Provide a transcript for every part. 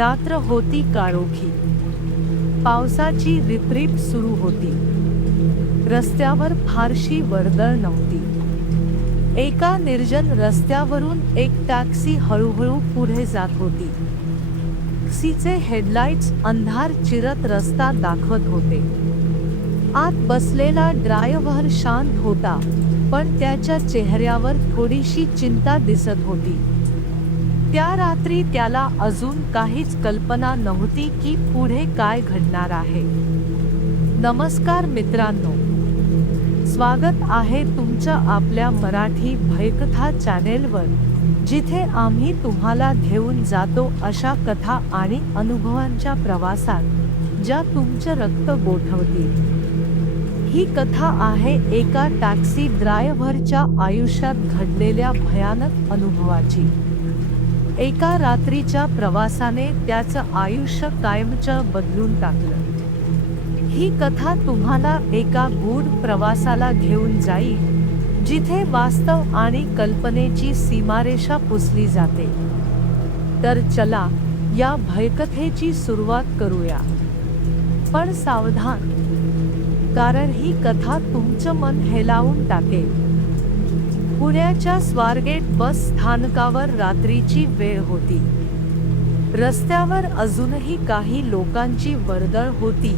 रात्र होती काळोखी. पावसाची रिपरिप सुरू होती. रस्त्यावर फारशी वर्दळ नव्हती. एका निर्जन रस्त्यावरून एक टॅक्सी हळूहळू पुढे जात होती. टॅक्सीचे हेडलाइट्स अंधार चिरत रस्ता दाखवत होते. आत बसलेला ड्रायव्हर शांत होता पण त्याच्या चेहऱ्यावर थोडीशी चिंता दिसत होती. त्या रात्री त्याला अजून काहीच कल्पना नव्हती की पुढे काय घडणार आहे. नमस्कार मित्रांनो. स्वागत आहे तुमच्या आपल्या मराठी भयकथा चॅनेलवर जिथे आम्ही तुम्हाला घेऊन जातो अशा कथा आणि अनुभवांच्या प्रवासात ज्या तुमचं रक्त गोठवतील. ही कथा आहे एका टॅक्सी ड्रायव्हरच्या आयुष्यात घडलेल्या भयानक अनुभवाची. एका रात्रीच्या प्रवासाने त्याचं आयुष्य कायमचं बदलून टाकलं. ही कथा तुम्हाला एका गूढ प्रवासाला घेऊन जाईल जिथे वास्तव आणि कल्पनेची सीमारेषा पुसली जाते. तर चला या भयकथेची सुरुवात करूया. पण सावधान कारण ही कथा तुमचं मन हेलावून टाकेल. पुण्याच्या स्वारगेट बस स्थानकावर रात्रीची वेळ होती. रस्त्यावर अजूनही काही लोकांची वर्दळ होती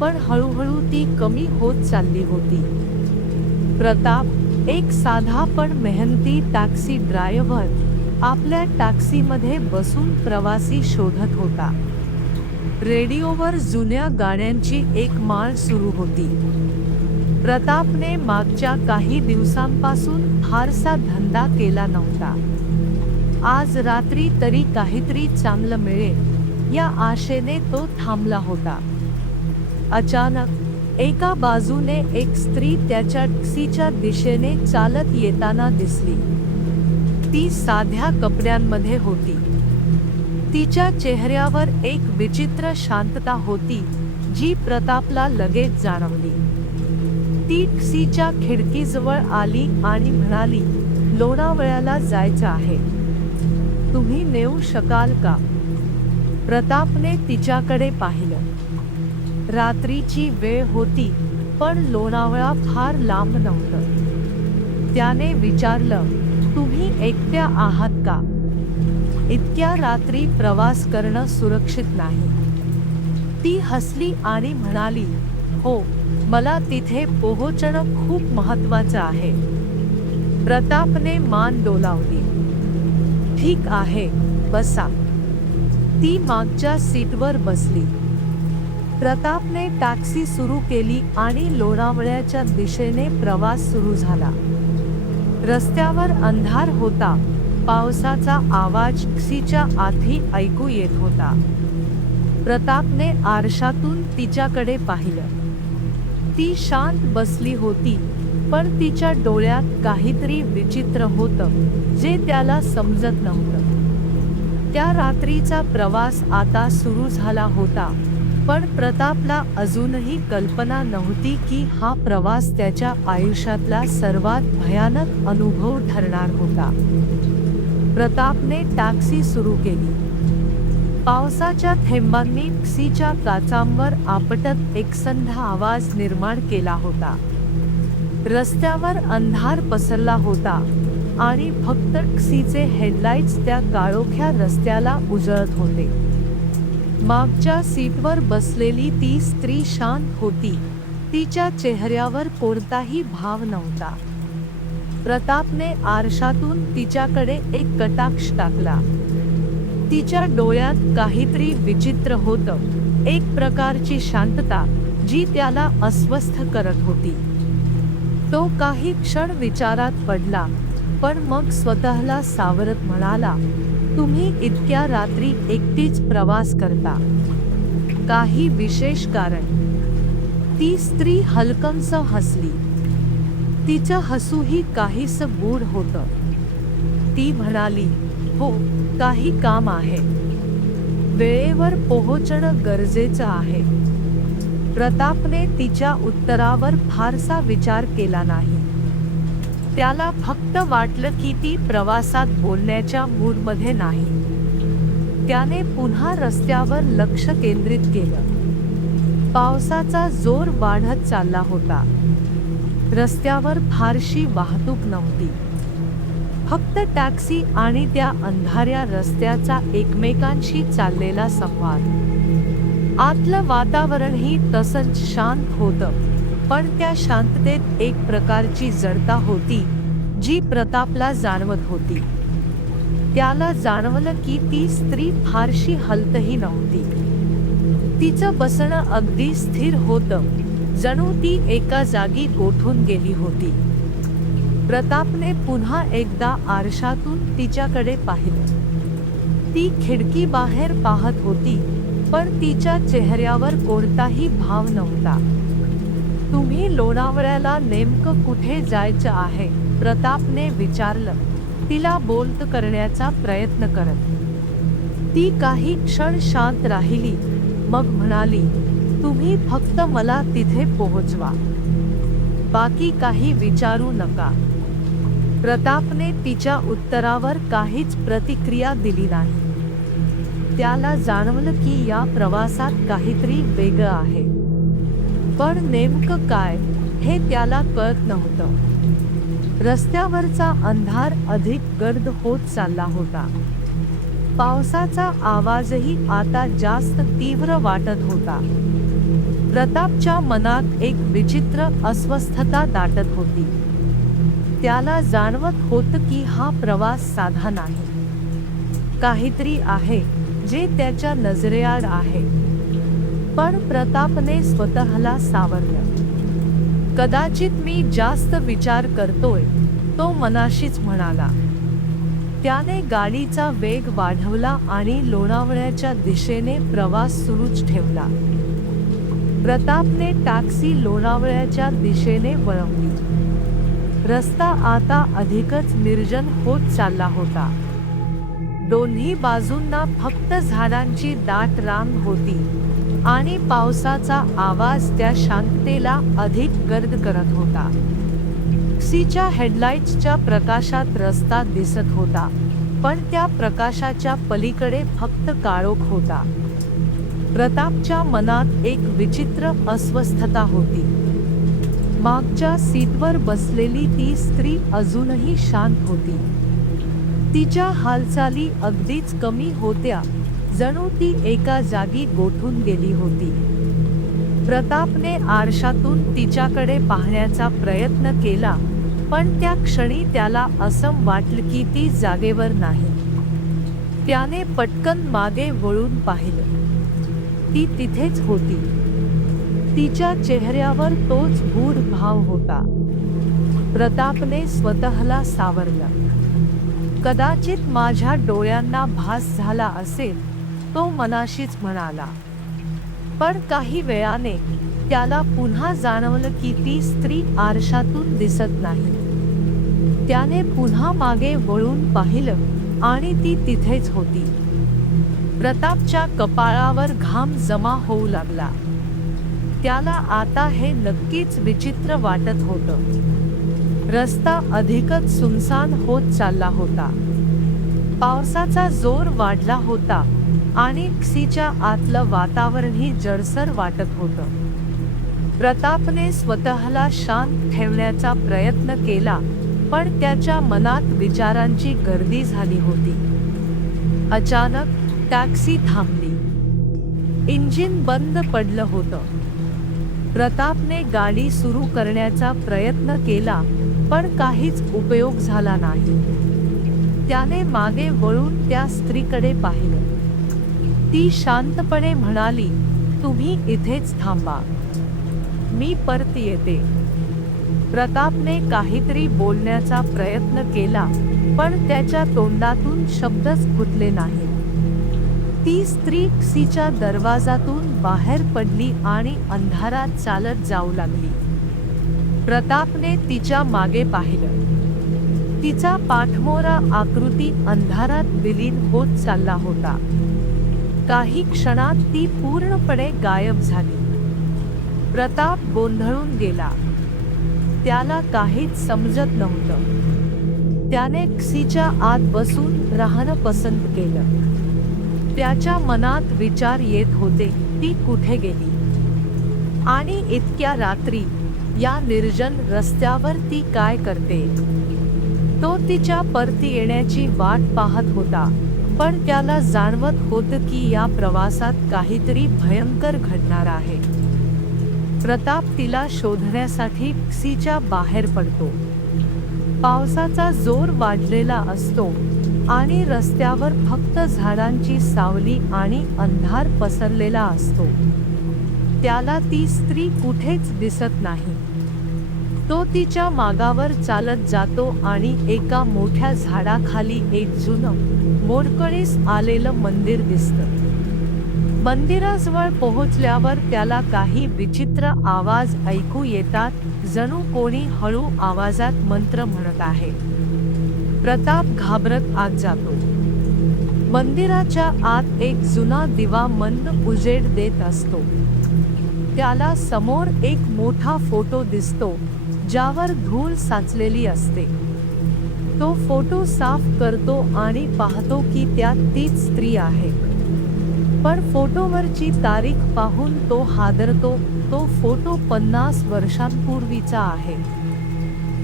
पण हळूहळू ती कमी होत चालली होती. प्रताप एक साधा पण मेहनती टॅक्सी ड्रायव्हर आपल्या टॅक्सीमध्ये बसून प्रवासी शोधत होता. रेडिओवर जुन्या गाण्यांची एक माळ सुरू होती. प्रतापने मागच्या काही दिवसांपासून फारसा धंदा केला नव्हता. आज रात्री तरी काहीतरी चांगलं मिळेल या आशेने तो थांबला होता. अचानक एका बाजूने एक स्त्री त्याच्या टॅक्सीच्या दिशेने चालत येताना दिसली. ती साध्या कपड्यांमध्ये होती. तिच्या चेहऱ्यावर एक विचित्र शांतता होती जी प्रतापला लगेच जाणवली. ती सीच्या खिडकीजवळ आली आणि म्हणाली लोणावळ्याला जायचं आहे. तुम्ही नेऊ शकाल का? प्रतापने तिच्याकडे पाहिलं. रात्रीची वेळ होती पण लोणावळा फार लांब नव्हतं. त्याने विचारलं तुम्ही एकट्या आहात का? इतक्या रात्री प्रवास करणं सुरक्षित नाही. ती हसली आणि म्हणाली हो मला तिथे पोहोचणं खूप महत्वाचं आहे. प्रतापने मान डोलावली. ठीक आहे बसा. ती मागच्या सीटवर बसली. प्रतापने टॅक्सी सुरू केली आणि लोणावळ्याच्या दिशेने प्रवास सुरू झाला. रस्त्यावर अंधार होता पावसाचा आवाज टॅक्सीच्या आधी ऐकू येत होता. प्रतापने आरशातून तिच्याकडे पाहिलं. ती शांत बसली होती पण तिच्या डोळ्यात काहीतरी विचित्र होतं जे त्याला समजत नव्हतं. त्या रात्रीचा प्रवास आता सुरू झाला होता पण प्रतापला अजूनही कल्पना नव्हती की हा प्रवास त्याच्या आयुष्यातला सर्वात भयानक अनुभव ठरणार होता. प्रतापने टॅक्सी सुरू केली. पावसाच्या थेंबांनी क्सीच्या काचांवर आपटत एकसंध आवाज निर्माण केला होता. रस्त्यावर अंधार पसरला होता आणि फक्त क्सीचे हेडलाइट्स त्या काळोख्या रस्त्याला उजळत होते. मागच्या सीटवर बसलेली ती स्त्री शांत होती. तिच्या चेहऱ्यावर कोणताही भाव नव्हता. प्रतापने आरशातून तिच्याकडे एक कटाक्ष टाकला. तिच्या डोळ्यात काहीतरी विचित्र होतं. एक प्रकारची शांतता जी त्याला अस्वस्थ करत होती. तो काही क्षण विचारात पडला पण मग स्वतःला सावरत म्हणाला तुम्ही इतक्या रात्री एकटीच प्रवास करता. काही विशेष कारण. ती स्त्री हलकंस हसली. तिचं हसूही काहीस गूढ होतं. ती म्हणाली हो काही काम आहे. वेळेवर पोहोचणं गरजेचं आहे. प्रतापने तिच्या उत्तरावर फारसा विचार केला नाही. त्याला फक्त वाटलं की ती प्रवासात बोलण्याच्या मूडमध्ये नाही. त्याने पुन्हा रस्त्यावर लक्ष केंद्रित केलं. पावसाचा जोर वाढत चालला होता. रस्त्यावर फारशी वाहतूक नव्हती. फक्त टॅक्सी आणि त्या अंधाऱ्या रस्त्याचा एकमेकांशी चाललेला संवाद. आतलं वातावरणही तसंच शांत होतं पण त्या शांततेत एक प्रकारची जडता होती जी प्रतापला जाणवत होती. त्याला जाणवलं की ती स्त्री फारशी हलतही नव्हती. तिचं बसणं अगदी स्थिर होतं जणू ती एका जागी गोठून गेली होती. प्रतापने पुन्हा एकदा आरशातून तिच्याकडे पाहिलं. ती खिडकी बाहेर पाहत होती पण तिच्या चेहऱ्यावर कोणताही भाव नव्हता. तुम्ही लोणावळ्याला नेमकं कुठे जायचं आहे? प्रतापने विचारलं. तिला बोलत करण्याचा प्रयत्न करत. ती काही क्षण शांत राहिली मग म्हणाली तुम्ही फक्त मला तिथे पोहोचवा. बाकी काही विचारू नका. प्रतापने तिच्या उत्तरावर काहीच प्रतिक्रिया दिली नाही. त्याला जाणवलं की या प्रवासात काहीतरी वेगळं आहे. पण नेमकं काय हे त्याला कळत नव्हतं. रस्त्यावरचा अंधार अधिक गर्द होत चालला होता. पावसाचा आवाजही आता जास्त तीव्र वाटत होता. प्रतापच्या मनात एक विचित्र अस्वस्थता दाटत होती. त्याला जाणवत होतं की हा प्रवास साधा नाही. काहीतरी आहे जे त्याच्या नजरेआड आहे. पण प्रतापने स्वतःला सावरलं. कदाचित मी जास्त विचार करतोय तो मनाशीच म्हणाला. त्याने गाडीचा वेग वाढवला आणि लोणावळ्याच्या दिशेने प्रवास सुरूच ठेवला. प्रतापने टॅक्सी लोणावळ्याच्या दिशेने वळवली. रस्ता आता अधिकच निर्जन होत चालला होता. दोन्ही बाजूंना फक्त झाडांची दाट रांग होती आणि पावसाचा आवाज त्या शांततेला अधिक गर्द करत होता. सीच्या हेडलाईट्सच्या प्रकाशात रस्ता दिसत होता पण त्या प्रकाशाच्या पलीकडे फक्त काळोख होता. प्रतापच्या मनात एक विचित्र अस्वस्थता होती. मागच्या सीटवर बसलेली ती स्त्री अजूनही शांत होती. तिच्या हालचाली अगदीच कमी होत्या. जणू ती एका जागी गोठून गेली होती. प्रतापने आरशातून तिच्याकडे पाहण्याचा प्रयत्न केला पण त्या क्षणी त्याला असं वाटलं की ती जागेवर नाही. त्याने पटकन मागे वळून पाहिलं. ती तिथेच होती. तिच्या चेहऱ्यावर तोच गूढ भाव होता. प्रतापने स्वतःला सावरलं. कदाचित माझ्या डोळ्यांना भास झाला असेल तो मनाशीच म्हणाला. पण काही वेळाने त्याला पुन्हा जाणवलं की ती स्त्री आरशातून दिसत नाही. त्याने पुन्हा मागे वळून पाहिलं आणि ती तिथेच होती. प्रतापच्या कपाळावर घाम जमा होऊ लागला. त्याला आता हे नक्कीच विचित्र वाटत होतं. रस्ता अधिकच सुनसान होत चालला होता. पावसाचा जोर वाढला होता आणि क्सीच्या आतलं वातावरणही जडसर वाटत होतं. प्रतापने स्वतःला शांत ठेवण्याचा प्रयत्न केला पण त्याच्या मनात विचारांची गर्दी झाली होती. अचानक टॅक्सी थांबली. इंजिन बंद पडलं होतं. प्रतापने गाडी सुरू करण्याचा प्रयत्न केला पण काहीच उपयोग झाला नाही. त्याने मागे वळून त्या स्त्रीकडे पाहिलं. ती शांतपणे म्हणाली तुम्ही इथेच थांबा. मी परत येते. प्रतापने काहीतरी बोलण्याचा प्रयत्न केला पण त्याच्या तोंडातून शब्दच फुटले नाही ती स्त्री सीच्या दरवाजातून बाहेर पडली आणि अंधारात चालत जाऊ लागली. प्रतापने तिच्यामागे पाहिलं. तिचा पाठमोरा आकृती अंधारात विलीन होत चालला होता. काही क्षणात ती पूर्णपणे गायब झाली. प्रताप गोंधळून गेला. त्याला काहीच समजत नव्हतं. त्याने क्सीच्या आत बसून राहणं पसंत केलं. त्याच्या मनात विचार येत होते. ती कुठे गेली? आणि इतक्या रात्री या निर्जन रस्त्यावर ती काय करते? तो तिच्या परती येण्याची वाट पाहत होता पण त्याला जाणवत होतं की या प्रवासात काहीतरी भयंकर घडणार आहे. प्रताप तिला शोधण्यासाठी सीच्या बाहेर पडतो. पावसाचा जोर वाढलेला असतो आणि रस्त्यावर फक्त झाडांची सावली आणि अंधार पसरलेला असतो. त्याला ती स्त्री कुठेच दिसत नाही. तो तिच्या मागावर चालत जातो आणि एका मोठ्या झाडाखाली एक जुनं मोडकळीस आलेलं मंदिर दिसतं. मंदिराजवळ पोहोचल्यावर त्याला काही विचित्र आवाज ऐकू येतात जणू कोणी हळू आवाजात मंत्र म्हणत आहे. प्रताप घाबरत आत जातो. मंदिराच्या आत एक जुना दिवा मंद उजेड देत असतो. त्याला समोर एक मोठा फोटो दिसतो ज्यावर धूळ साचलेली असते. तो फोटो साफ करतो आणि पाहतो की त्यात तीच स्त्री आहे. पण फोटोवरची तारीख पाहून तो हादरतो तो फोटो पन्नास वर्षांपूर्वीचा आहे.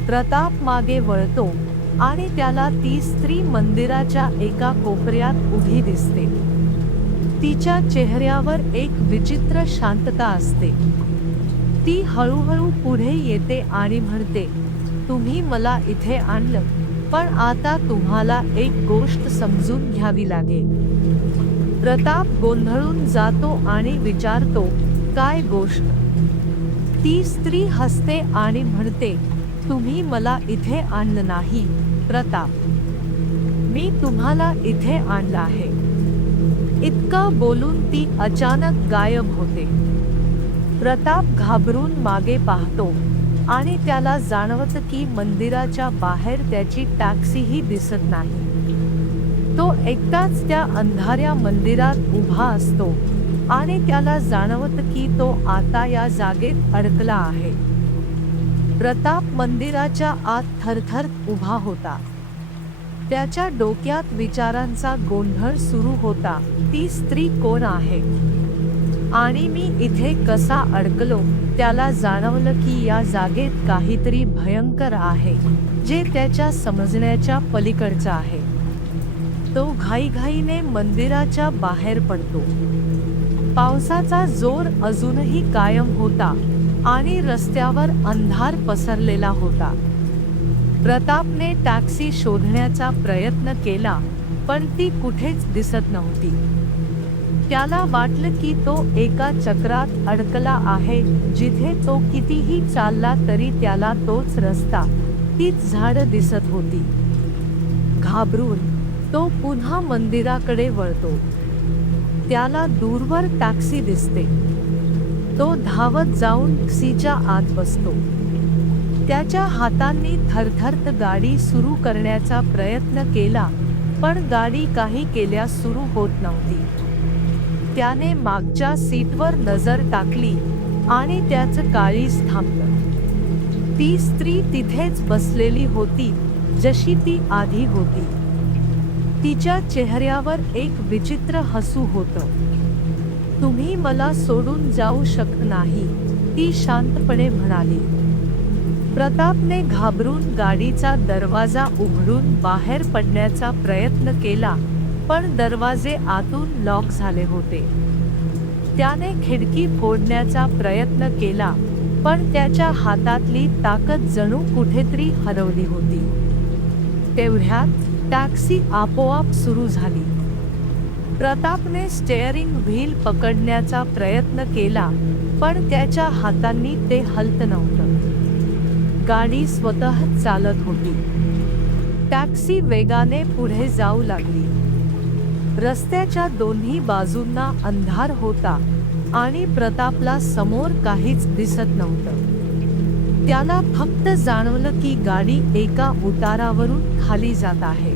प्रताप मागे वळतो आणि त्याला ती स्त्री मंदिराच्या एका कोपऱ्यात उभी दिसते. तिच्या चेहऱ्यावर एक विचित्र शांतता असते. ती हळूहळू पुढे येते आणि म्हणते तुम्ही मला इथे आणलं पण आता तुम्हाला एक गोष्ट समजून घ्यावी लागेल. प्रताप गोंधळून जातो आणि विचारतो काय गोष्ट? ती स्त्री हसते आणि म्हणते तुम्ही मला इथे आणलं नाही. प्रताप मी तुम्हाला इथे आणला आहे. इतका बोलून ती अचानक गायब होते. प्रताप घाबरून मागे पाहतो आणि त्याला जाणवत की मंदिराच्या बाहेर त्याची टॅक्सीही दिसत नाही. तो एकटाच त्या अंधाऱ्या मंदिरात उभा असतो आणि त्याला जाणवत की तो आता या जागेत अडकला आहे. प्रताप मंदिराच्या आत थरथर उभा होता. त्याच्या डोक्यात विचारांचा गोंधळ सुरू होता. ती स्त्री कोण आहे? आणि मी इथे कसा अडकलो? त्याला जाणवलं की या जागेत काहीतरी भयंकर आहे जे त्याच्या समजण्याच्या पलीकडचं आहे. तो घाईघाईने मंदिराच्या बाहेर पडतो. पावसाचा जोर अजूनही कायम होता. आणि रस्त्यावर अंधार पसरलेला होता. प्रतापने टॅक्सी शोधण्याचा प्रयत्न केला पण ती कुठेच दिसत नव्हती. त्याला वाटलं की तो एका चक्रात अडकला आहे जिथे तो कितीही चालला तरी त्याला तोच रस्ता तीच झाडं दिसत होती. घाबरून तो पुन्हा मंदिराकडे वळतो. त्याला दूरवर टॅक्सी दिसते. तो धावत जाऊन सीच्या आत बसतो. त्याच्या हातांनी थरथरत गाडी सुरू करण्याचा प्रयत्न केला पण गाडी काही केल्या सुरू होत नव्हती. त्याने मागच्या सीटवर नजर टाकली आणि त्याचं काळीज थांबलं. ती स्त्री तिथेच बसलेली होती जशी ती आधी होती. तिच्या चेहऱ्यावर एक विचित्र हसू होतं. तुम्ही मला सोडून जाऊ शकत नाही ती शांतपणे म्हणाली. प्रतापने घाबरून गाडीचा दरवाजा उघडून बाहेर पडण्याचा प्रयत्न केला पण दरवाजे आतून लॉक झाले होते. त्याने खिडकी फोडण्याचा प्रयत्न केला पण त्याच्या हातातली ताकद जणू कुठेतरी हरवली होती. तेवढ्यात टॅक्सी आपोआप सुरू झाली. प्रतापने स्टेअरिंग व्हील पकडण्याचा प्रयत्न केला पण त्याच्या हातांनी ते हलत नव्हतं. गाडी स्वतः चालत होती. टॅक्सी वेगाने पुढे जाऊ लागली. रस्त्याच्या दोन्ही बाजूंना अंधार होता आणि प्रतापला समोर काहीच दिसत नव्हतं. त्याला फक्त जाणवलं की गाडी एका उतारावरून खाली जात आहे.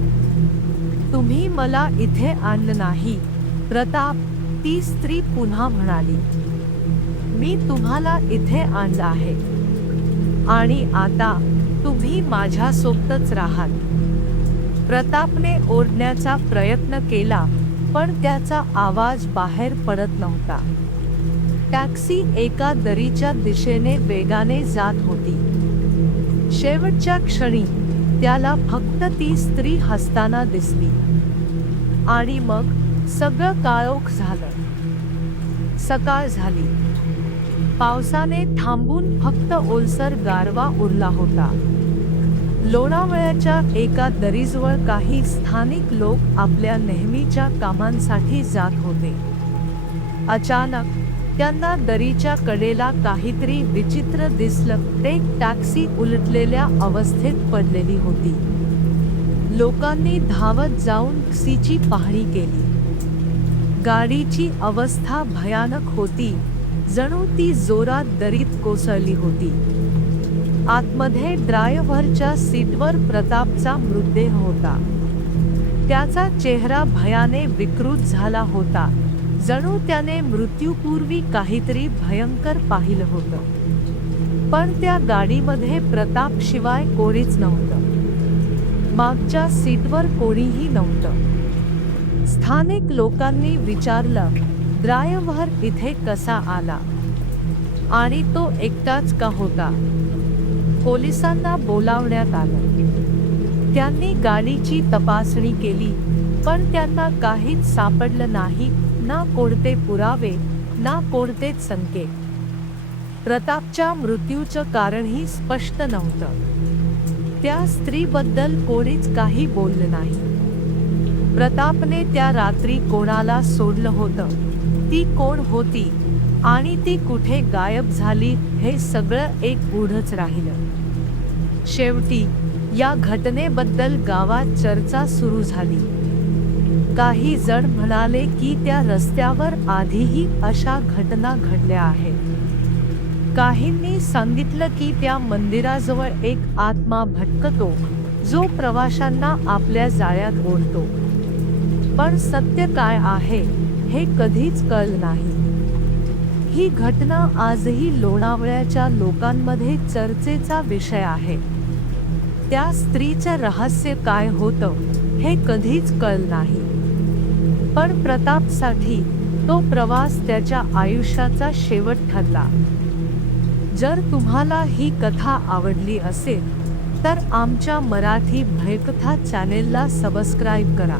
तुम्ही मला इथे आणलं नाही. प्रताप ती स्त्री पुन्हा म्हणाली मी तुम्हाला इथे आणलं आहे. आणि आता तुम्ही माझ्या सोबतच राहाल. प्रतापने ओढण्याचा प्रयत्न केला पण त्याचा आवाज बाहेर पडत नव्हता. टॅक्सी एका दरीच्या दिशेने वेगाने जात होती. शेवटच्या क्षणी त्याला फक्त ती स्त्री हसताना दिसली. आणि मग सगळं काळोख झालं. सकाळ झाली. पावसाने थांबून फक्त ओलसर गारवा उरला होता. लोणावळ्याच्या एका दरीजवळ काही स्थानिक लोक आपल्या नेहमीच्या कामांसाठी जात होते. अचानक त्यांना दरीच्या कडेला काहीतरी विचित्र दिसलं ते टॅक्सी उलटलेल्या अवस्थेत पडलेली होती. लोकांनी धावत जाऊन सीची पाहणी केली. गाडीची अवस्था भयानक होती. जणू ती जोरात दरीत कोसळली होती. आतमध्ये ड्रायव्हरच्या सीटवर प्रतापचा मृतदेह होता. त्याचा चेहरा भयाने विकृत झाला होता. जणू त्याने मृत्यूपूर्वी काहीतरी भयंकर पाहिलं होतं. पण त्या गाडीमध्ये प्रताप शिवाय कोणीच नव्हतं. मागच्या सीटवर कोणीही नव्हतं. स्थानिक लोकांनी विचारलं ड्रायव्हर इथे कसा आला? आणि तो एकटाच का होता? पोलिसांना बोलावण्यात आलं. त्यांनी गाडीची तपासणी केली पण त्यांना काहीच सापडलं नाही ना कोणते पुरावे ना कोणतेच संकेत. प्रतापच्या मृत्यूचं कारणही स्पष्ट नव्हतं. त्या स्त्रीबद्दल कोणीच काही बोललं नाही. प्रतापने त्या रात्री कोणाला सोडलं होतं? ती कोण होती? आणि ती कुठे गायब झाली हे सगळं एक गूढच राहिलं. शेवटी या घटनेबद्दल गावात चर्चा सुरू झाली. काही जण म्हणाले की त्या रस्त्यावर आधीही अशा घटना घडल्या आहेत. काहींनी सांगितलं की त्या मंदिराजवळ एक आत्मा भटकतो जो प्रवाशांना आपल्या जाळ्यात ओढतो. पण सत्य काय आहे हे कधीच कळ नाही. ही घटना आजही लोणावळ्याच्या लोकांमध्ये चर्चेचा विषय आहे. त्या स्त्रीचं रहस्य काय होतं हे कधीच कळ नाही. पण प्रतापसाठी तो प्रवास त्याच्या आयुष्याचा शेवट ठरला. जर तुम्हाला ही कथा आवडली असेल तर आमच्या मराठी भयकथा चॅनेलला सबस्क्राईब करा.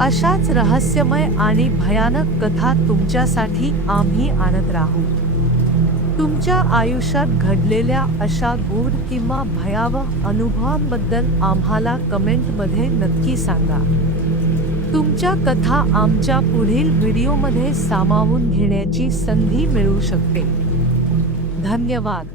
अशाच रहस्यमय आणि भयानक कथा तुमच्यासाठी आम्ही आणत राहू. तुमच्या आयुष्यात घडलेल्या अशा गूढ किंवा भयावह अनुभवांबद्दल आम्हाला कमेंटमध्ये नक्की सांगा. तुमच्या कथा आमच्या पुढील व्हिडिओमध्ये सामावून घेण्याची संधी मिळू शकते. धन्यवाद.